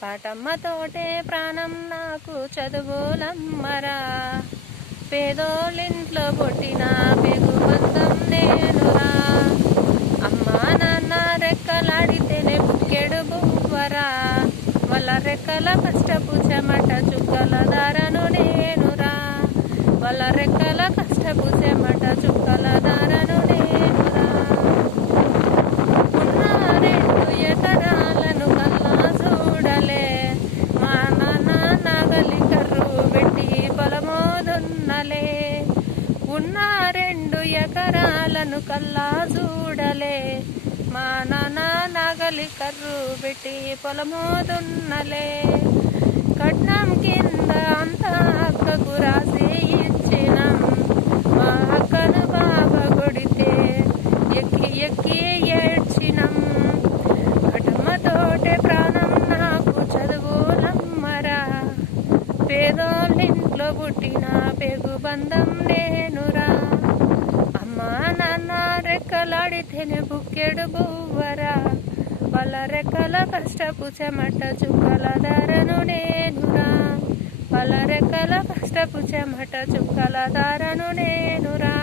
పాటమ్మతోటే ప్రాణం నాకు చదువులమ్మరా, పేదోళ్ళింట్లో పుట్టిన పెగుబంధం నేనురా. అమ్మా నాన్న రెక్కలాడితేనే బుక్కెడు బువ్వరా, వాళ్ళ రెక్కల కష్టపు చెమట చుక్కల దారను నేనురా, వాళ్ళ రెక్కల కష్టపు చెమట చుక్కల దారను నేనురా. ఉన్న 2 ఎకరాలను కల్లా చూడలే, మా నాన్న నాగలి కర్రు పెట్టి పొలమోదున్నలే. ఉన్న 2 ఎకరాలను కల్లా చూడలే, మా నాన్న నాగలి కర్రు పెట్టి పొలమోదున్నలే. కట్నం కింద అంతా అక్కకు రాసి ఇచ్చినం, మా అక్కను బాబా కొడితే ఎక్కి ఎక్కి ఏడ్చినం. కటమ్మతోటే ప్రాణం నాకు చదువులమ్మరా, పేదోళ్ళింట్లో పుట్టిన పెగుబంధం నేనురా. అమ్మా నాన్న రెక్కలాడితేనే బుక్కెడు బువ్వరా, వాళ్ళ రెక్కల కష్టపు చెమట చుక్కల దారను నేనురా, వాళ్ళ రెక్కల కష్టపు చెమట చుక్కల దారను నేనురా.